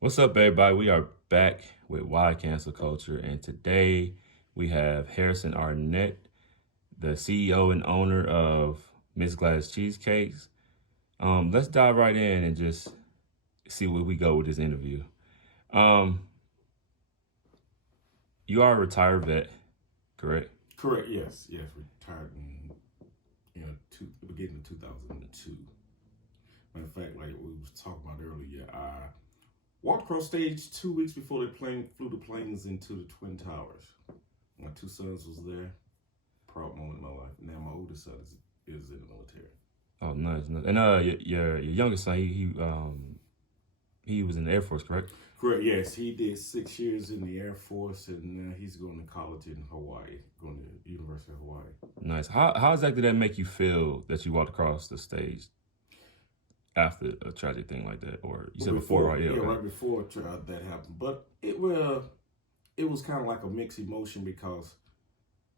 What's up, everybody? We are back with Why Cancel Culture, and today we have Harrison Arnett, the CEO and owner of Miss Gladys Cheesecakes. Let's dive right in and just see where we go with this interview. Um, you are a retired vet, correct? Correct. Yes. Retired in beginning of 2002. Matter of fact, like we was talking about earlier, I walked across stage 2 weeks before the plane flew the planes into the Twin Towers. My two sons was there. Proud moment in my life. Now my oldest son is in the military. Oh, nice. And your youngest son, he was in the Air Force, correct? Correct. Yes, he did 6 years in the Air Force, and now he's going to college in Hawaii, going to the University of Hawaii. Nice. How exactly did that make you feel that you walked across the stage after a tragic thing like that? Or you said before, right? Yeah, Okay. right before that happened. But it was kind of like a mixed emotion because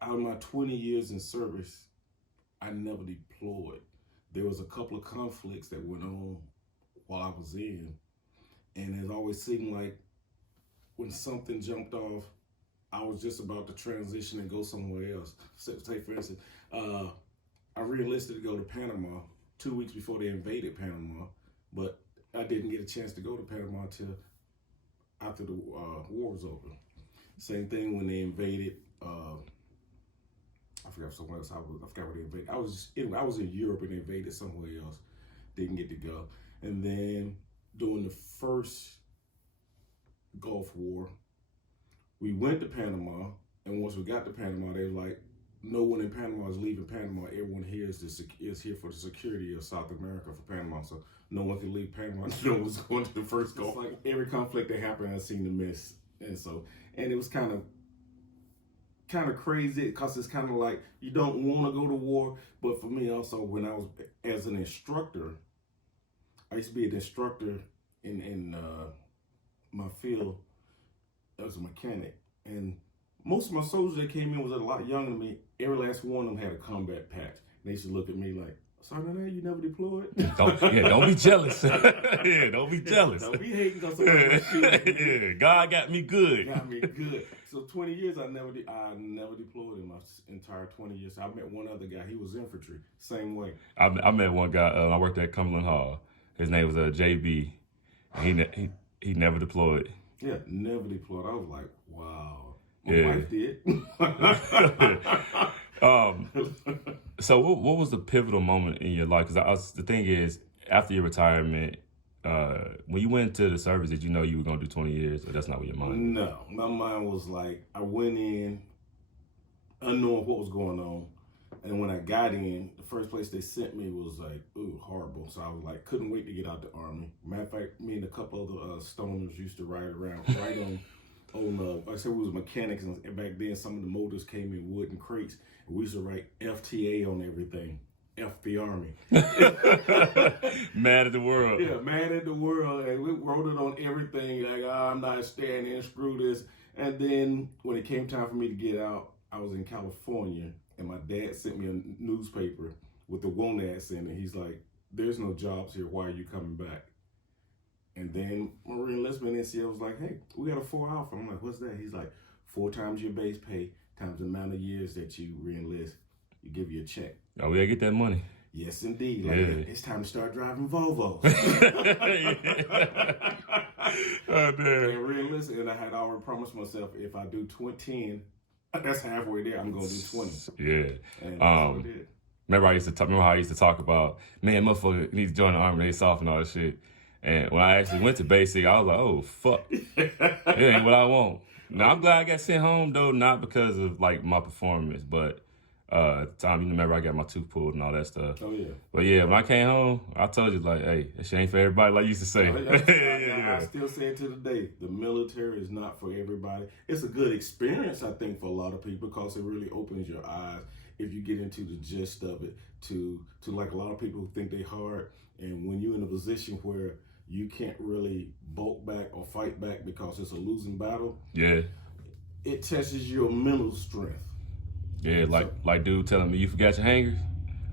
out of my 20 years in service, I never deployed. There was a couple of conflicts that went on while I was in, and it always seemed like when something jumped off, I was just about to transition and go somewhere else. Say for instance, I re-enlisted to go to Panama 2 weeks before they invaded Panama, but I didn't get a chance to go to Panama till after the war was over. Same thing when they invaded. I forgot somewhere else. I forgot where they invaded. I was in Europe and they invaded somewhere else. Didn't get to go. And then during the first Gulf War, we went to Panama, and once we got to Panama, they were like, no one in Panama is leaving Panama. Everyone here is here for the security of South America for Panama. So no one can leave Panama. No one's going to the first Gulf. It's like every conflict that happened, I've seen the miss. And it was kind of crazy because it's kind of like you don't want to go to war. But for me also, when I was as an instructor, I used to be an instructor in my field as a mechanic. And most of my soldiers that came in was a lot younger than me. Every last one of them had a combat patch. They used to look at me like, Sergeant, you never deployed? Don't be jealous. Don't be jealous. Don't be hating because somebody was shooting me. Yeah, God got me good. Got me good. So 20 years, I never deployed in my entire 20 years. I met one other guy. He was infantry. Same way. I met one guy. I worked at Cumberland Hall. His name was JB. And he never deployed. Yeah, never deployed. I was like, wow. My Yeah. wife did. So what was the pivotal moment in your life? Because the thing is, after your retirement, when you went into the service, did you know you were going to do 20 years? Or that's not what your mind was? No, my mind was like, I went in unknowing what was going on. And when I got in, the first place they sent me was like, ooh, horrible. So I was like, couldn't wait to get out the Army. Matter of fact, me and a couple other stoners used to ride around right on I said we was mechanics, and back then some of the motors came in wooden crates, and we used to write FTA on everything. F the Army. Mad at the world. Yeah, mad at the world, and we wrote it on everything. Like, I'm not standing, screw this. And then when it came time for me to get out, I was in California, and my dad sent me a newspaper with the WONADs in it. He's like, "There's no jobs here. Why are you coming back?" And then Marine Enlistment NCO was like, "Hey, we got a 4 offer." I'm like, "What's that?" He's like, 4 times your base pay times the amount of years that you re-enlist. You give you a check. Oh, we gotta get that money. Yes, indeed. Like, Yeah. it's time to start driving Volvos. Oh, damn. And re-enlisted, and I had already promised myself if I do 10, that's halfway there. I'm gonna do 20. Yeah. And that's what I did. Remember how I used to talk about, man, motherfucker needs to join the Army, they soft and all this shit. And when I actually went to basic, I was like, oh, fuck. It ain't what I want. Now, I'm glad I got sent home, though, not because of, like, my performance, but at the time, you remember I got my tooth pulled and all that stuff. Oh, yeah. But, yeah, when I came home, I told you, like, hey, that shit ain't for everybody, like you used to say. I still say it to the day. The military is not for everybody. It's a good experience, I think, for a lot of people because it really opens your eyes if you get into the gist of it to like a lot of people who think they hard. And when you're in a position where you can't really bulk back or fight back because it's a losing battle, Yeah. it tests your mental strength. Yeah, like dude telling me, you forgot your hangers?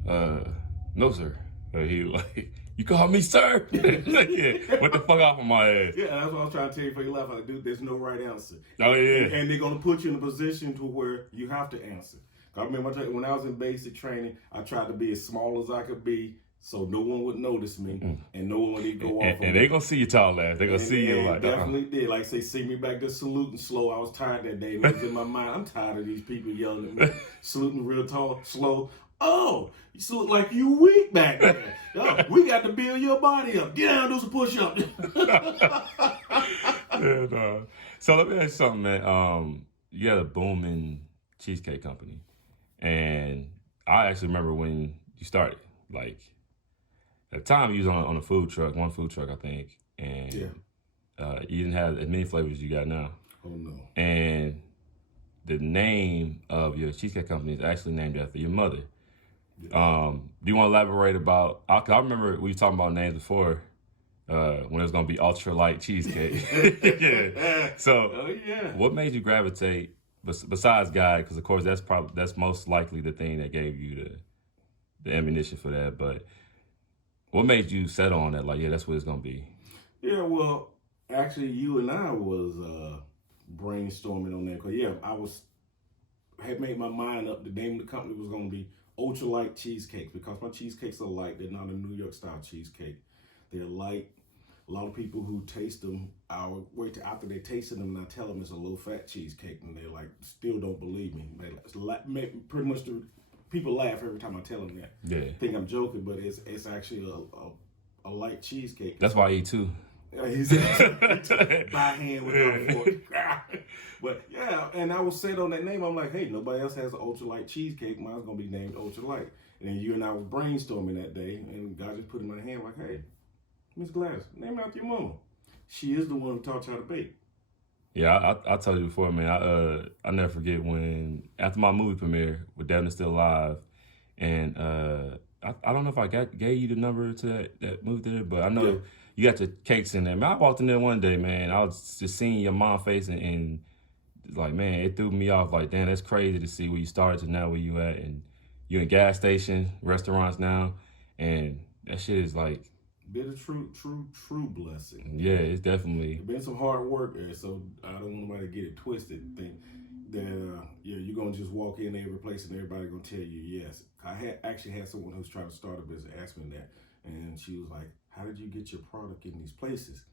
No, sir. He like, You call me sir? Yeah, what the fuck off of my head? Yeah, that's what I was trying to tell you for your life. Like, dude, there's no right answer. Oh yeah. And they're gonna put you in a position to where you have to answer. I remember when I was in basic training, I tried to be as small as I could be, so no one would notice me, and no one would go off. And they gonna see you tall ass. They gonna see you like definitely did. Like say, see me back there saluting slow. I was tired that day. It was in my mind. I'm tired of these people yelling at me, saluting real tall, slow. Oh, you salute like you weak back there. Oh, we got to build your body up. Get down, do some push-ups. Yeah, so let me ask you something, man. You had a booming cheesecake company, and I actually remember when you started. Like at the time, you was on a food truck, one food truck, I think, and you didn't have as many flavors as you got now. Oh no! And the name of your cheesecake company is actually named after your mother. Yeah. Do you want to elaborate about? I remember we were talking about names before. When it was gonna be ultra light cheesecake. Yeah. So, what made you gravitate besides God? Because of course that's most likely the thing that gave you the ammunition for that. But what made you settle on that? Like, yeah, that's what it's gonna be. Yeah, well, actually, you and I was brainstorming on that because I had made my mind up. The name of the company was gonna be Ultra Light Cheesecakes because my cheesecakes are light. They're not a New York style cheesecake. They're light. A lot of people who taste them, I'll wait till after they tasted them and I tell them it's a low fat cheesecake, and they like still don't believe me. Pretty much people laugh every time I tell them that. Yeah, think I'm joking, but it's actually a light cheesecake. That's why I eat two. He's by hand without a fork. But yeah, and I was set on that name. I'm like, hey, nobody else has an ultra light cheesecake. Mine's gonna be named Ultra Light. And then you and I was brainstorming that day, and God just put in my hand like, hey, Miss Glass, name after your mama. She is the one who taught you how to bake. Yeah, I told you before, man. I never forget when after my movie premiere with Devin Still Alive, and I don't know if I gave you the number to that movie theater, but I know you got your cakes in there. Man, I walked in there one day, man. I was just seeing your mom face, and like, man, it threw me off. Like, damn, that's crazy to see where you started to now where you at, and you in gas station, restaurants now, and that shit is like been a true blessing. Yeah, it's definitely been some hard work there, so I don't want nobody to get it twisted and think that you're gonna just walk in every place and everybody gonna tell you yes. I actually had someone who's trying to start a business ask me that, and she was like, "How did you get your product in these places?"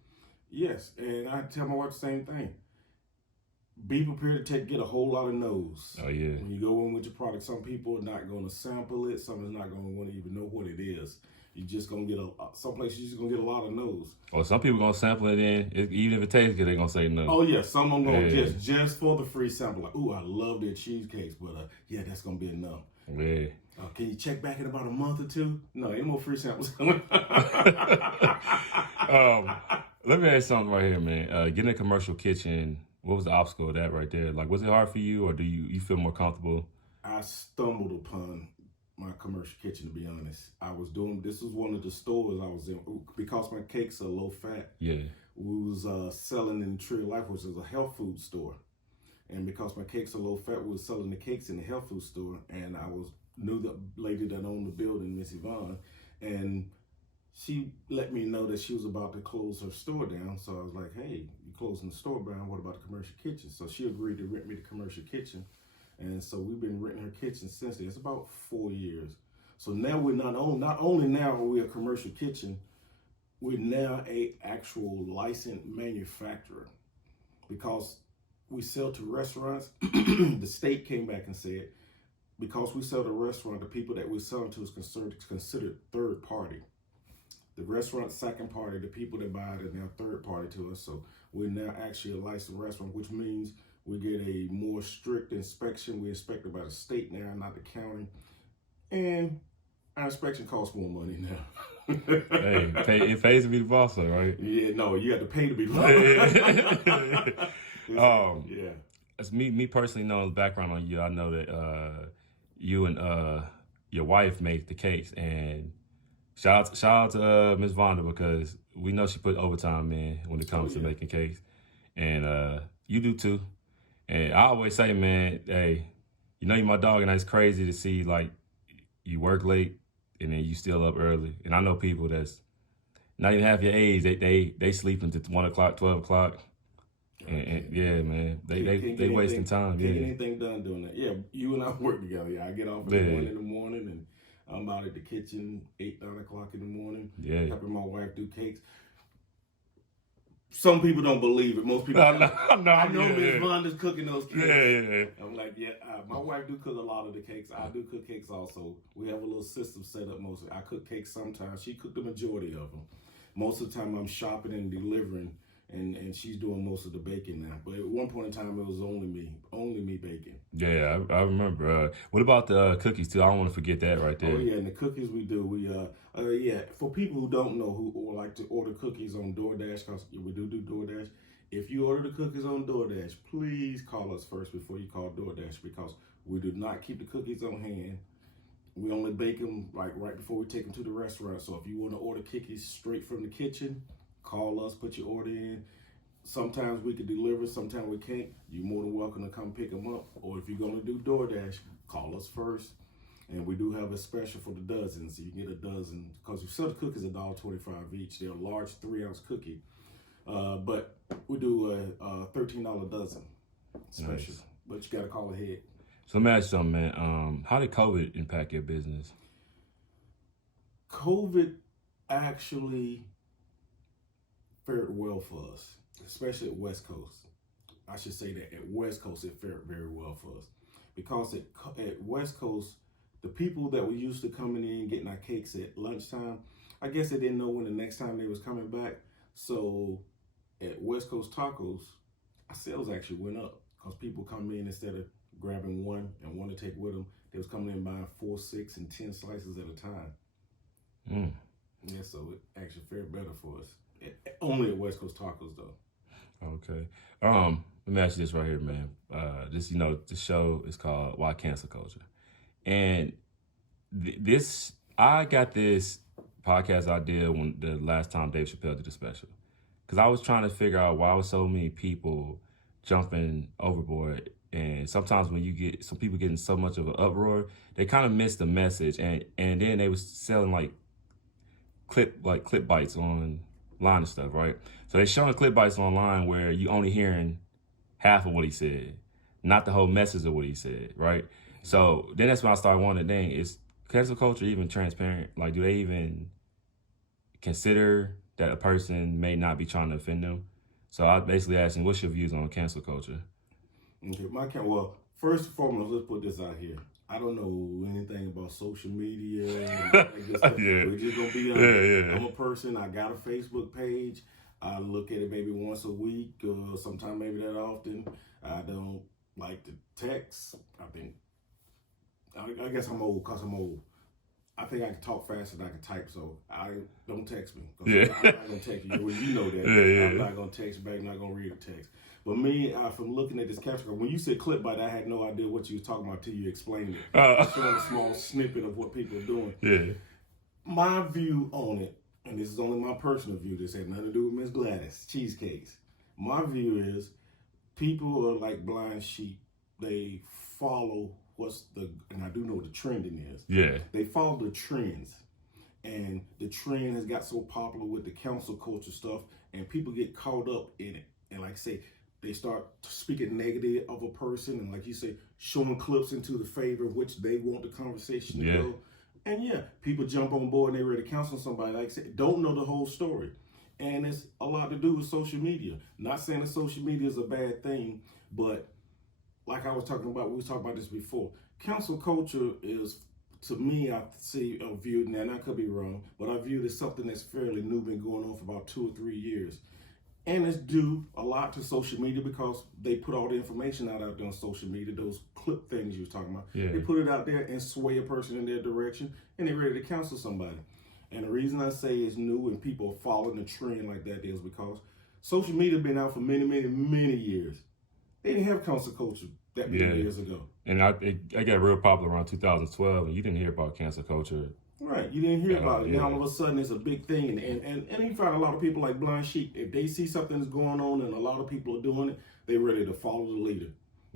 Yes, and I tell my wife the same thing. Be prepared to get a whole lot of no's. Oh yeah. When you go in with your product, some people are not gonna sample it. Some is not gonna want to even know what it is. You're just gonna get some places you're just gonna get a lot of no's. Or some people gonna sample it in, even if it tastes good, they're gonna say no. Oh yeah, some of them gonna just for the free sample. Like, ooh, I love their cheesecakes, but yeah, that's gonna be enough. Yeah. Can you check back in about a month or two? No, ain't more free samples coming. Let me ask you something right here, man. Getting a commercial kitchen, what was the obstacle of that right there? Like, was it hard for you, or do you feel more comfortable? I stumbled upon my commercial kitchen, to be honest. This was one of the stores I was in, because my cakes are low fat. Yeah. We was selling in Tree of Life, which is a health food store. And because my cakes are low fat, we was selling the cakes in the health food store. And I knew the lady that owned the building, Miss Yvonne, and she let me know that she was about to close her store down. So I was like, hey, you closing the store down, what about the commercial kitchen? So she agreed to rent me the commercial kitchen. And so we've been renting her kitchen since then. It's about 4 years. So now we're not only now are we a commercial kitchen, we're now a actual licensed manufacturer, because we sell to restaurants. The state came back and said, because we sell to restaurant, the people that we're selling to is considered third party. The restaurant's second party, the people that buy it are now third party to us. So we're now actually a licensed restaurant, which means we get a more strict inspection. We're inspected by the state now, not the county. And our inspection costs more money now. Hey, it pays to be the boss, though, right? Yeah, no, you have to pay to be the boss. Yeah. As me personally knowing the background on you, I know that you and your wife made the cakes, and shout out to Miss Vonda, because we know she put overtime in when it comes to making cakes, and you do too. And I always say, man, hey, you know you're my dog, and it's crazy to see like you work late and then you still up early. And I know people that's not even half your age, they sleep until 1 o'clock, 12 o'clock. And yeah, man, they wasting time. Can't Yeah, get anything done doing that. Yeah, you and I work together. Yeah, I get off at 1 in the morning, and I'm out at the kitchen 8, 9 o'clock in the morning, helping my wife do cakes. Some people don't believe it. Most people I know Miss Vonda's cooking those cakes. Yeah. I'm like, my wife do cook a lot of the cakes. I do cook cakes also. We have a little system set up mostly. I cook cakes sometimes. She cooked the majority of them. Most of the time I'm shopping and delivering, and she's doing most of the baking now. But at one point in time, it was only me baking. Yeah, I remember. What about the cookies too? I don't want to forget that right there. Oh yeah, and the cookies we do. For people who don't know who like to order cookies on DoorDash, because we do DoorDash. If you order the cookies on DoorDash, please call us first before you call DoorDash, because we do not keep the cookies on hand. We only bake them like right before we take them to the restaurant. So if you want to order cookies straight from the kitchen, call us, put your order in. Sometimes we can deliver, sometimes we can't. You're more than welcome to come pick them up. Or if you're going to do DoorDash, call us first. And we do have a special for the dozens. So you can get a dozen, because we sell the cookies $1.25 each. They're a large 3-ounce cookie. But we do a $13 dozen special. Nice. But you got to call ahead. So let me ask you something, man. How did COVID impact your business? COVID actually fared well for us, especially at West Coast. I should say that at West Coast, it fared very well for us. Because at West Coast, the people that were used to coming in, getting our cakes at lunchtime, I guess they didn't know when the next time they was coming back. So at West Coast Tacos, our sales actually went up, because people come in, instead of grabbing one and one to take with them, they was coming in buying 4, 6, and 10 slices at a time. Yeah, so it actually fared better for us. Only at West Coast Tacos, though. Okay. Let me ask you this right here, man. The show is called Why Cancel Culture, and I got this podcast idea when the last time Dave Chappelle did a special, because I was trying to figure out why was so many people jumping overboard. And sometimes when you get some people getting so much of an uproar, they kind of miss the message. And then they was selling like clip bites online and stuff, right? So they showing clip bites online where you only hearing half of what he said, not the whole message of what he said, right? So then that's when I started wondering, dang, is cancel culture even transparent? Like, do they even consider that a person may not be trying to offend them? So I basically asked him, what's your views on cancel culture? Okay, well, first and foremost, let's put this out here. I don't know anything about social media. We're just gonna be honest. I'm a person. I got a Facebook page. I look at it maybe once a week, or sometime maybe that often. I don't like to text. I guess I'm old because I'm old. I think I can talk faster than I can type, so don't text me. I'm not gonna text you. Well, you know that. I'm not gonna text you back. I'm not gonna read a text. But me, from looking at this capture, when you said clip bite, I had no idea what you was talking about till you explained it. Showing a small snippet of what people are doing. Yeah. My view on it, and this is only my personal view, this had nothing to do with Miss Gladys Cheesecakes. My view is people are like blind sheep. They follow and I do know what the trending is. Yeah. They follow the trends. And the trend has got so popular with the cancel culture stuff, and people get caught up in it. And like I say, they start speaking negative of a person, and like you say, showing clips into the favor of which they want the conversation to go. And people jump on board and they're ready to counsel somebody. Like I said, don't know the whole story. And it's a lot to do with social media. Not saying that social media is a bad thing, but like I was talking about, we was talking about this before. Cancel culture is, to me, I see a view, and I could be wrong, but I view it as something that's fairly new, been going on for about 2 or 3 years. And it's due a lot to social media, because they put all the information out there on social media, those clip things you was talking about. They put it out there and sway a person in their direction, and they're ready to counsel somebody. And the reason I say it's new and people are following the trend like that is because social media has been out for many, many, many years. They didn't have cancel culture that many years ago. And I got real popular around 2012, and you didn't hear about cancel culture. Right, you didn't hear about it. Now all of a sudden it's a big thing, and you find a lot of people like blind sheep. If they see something that's going on and a lot of people are doing it, they're ready to follow the leader.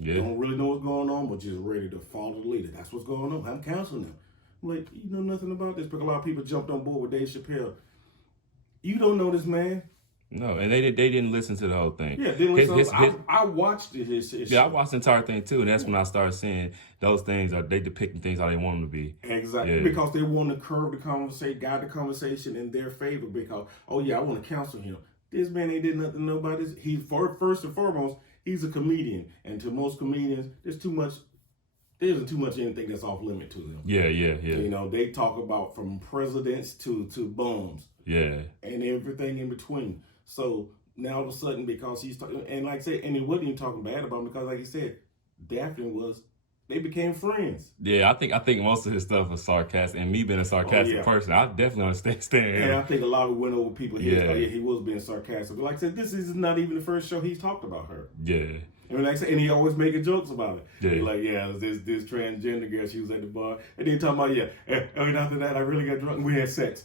Don't really know what's going on, but just ready to follow the leader. That's what's going on. I'm counseling them. I'm like, you know nothing about this, because a lot of people jumped on board with Dave Chappelle. You don't know this man. No, and they didn't listen to the whole thing. Yeah, didn't listen. I watched his yeah, I show. watched the entire thing too, and that's when I started seeing those things are they depicting things how they want them to be. Exactly, Yeah. because they want to curve the conversation, guide the conversation in their favor. Because oh yeah, I want to counsel him. This man ain't did nothing to nobody. First and foremost, he's a comedian, and to most comedians, there isn't too much anything that's off limit to them. Yeah. You know, they talk about from presidents to bums. Yeah. And everything in between. So now all of a sudden, because he's talking, and like I said, and he wasn't even talking bad about him because, like he said, Daphne they became friends. Yeah, I think most of his stuff was sarcastic, and me being a sarcastic person, I definitely understand him. And I think a lot of it went over people's heads. Yeah. Oh, yeah, he was being sarcastic. But like I said, this is not even the first show he's talked about her. Yeah. And like I said, and he always making jokes about it. Yeah. He's like, yeah, this transgender girl, she was at the bar, and then talking about, and after that, I really got drunk and we had sex.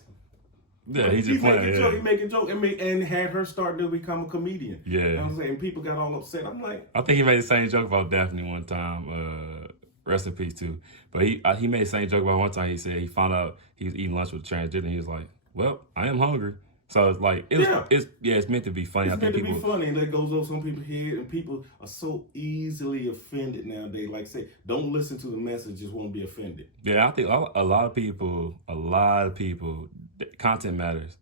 Yeah, he's just playing. He making joke and had her start to become a comedian. Yeah. You know what I'm saying? People got all upset. I'm like, I think he made the same joke about Daphne one time. Rest in peace too. But he made the same joke about one time. He said he found out he was eating lunch with a transgender. And he was like, "Well, I am hungry." So it's like it's meant to be funny. It's meant to be funny, and that goes over some people's head. And people are so easily offended nowadays. Like say, don't listen to the message; just want to be offended. Yeah, I think a lot of people, content matters,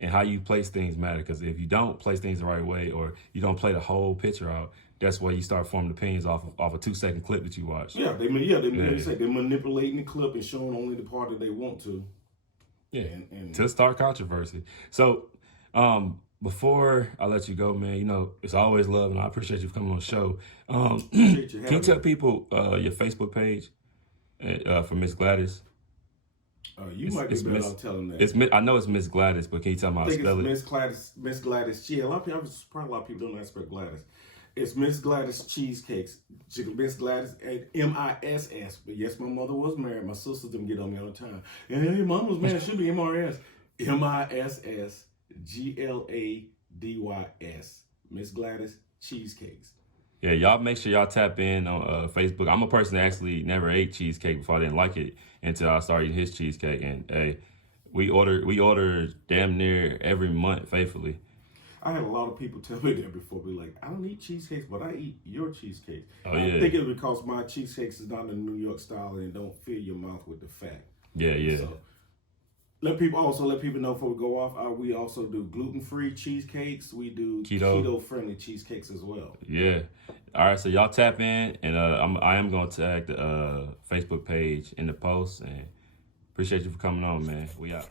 and how you place things matter. Because if you don't place things the right way, or you don't play the whole picture out, that's where you start forming opinions off a 2-second clip that you watch. Yeah, they're manipulating the clip and showing only the part that they want to. Yeah, and to start controversy. So, before I let you go, man, you know it's always love, and I appreciate you for coming on the show. Can you tell people your Facebook page for Miss Gladys? You might be better off telling that. I know it's Miss Gladys, but can you tell me how to spell it? Miss Gladys. Yeah, I'm surprised a lot of people don't know how to spell Gladys. It's Miss Gladys Cheesecakes. Miss Gladys MISS. But yes, my mother was married. My sisters didn't get on me all the time. And hey, mom was married. It should be MRS. MISSGLADYS. Miss Gladys Cheesecakes. Yeah, y'all make sure y'all tap in on Facebook. I'm a person that actually never ate cheesecake before. I didn't like it until I started eating his cheesecake. And hey, we order damn near every month faithfully. I had a lot of people tell me that before. Be like, I don't eat cheesecakes, but I eat your cheesecakes. Oh, yeah. I think it's because my cheesecakes is not in New York style and don't fill your mouth with the fat. Yeah. So, let people know before we go off. We also do gluten-free cheesecakes. We do keto-friendly cheesecakes as well. Yeah. All right, so y'all tap in, and I am gonna tag the Facebook page in the post. And appreciate you for coming on, man. We out.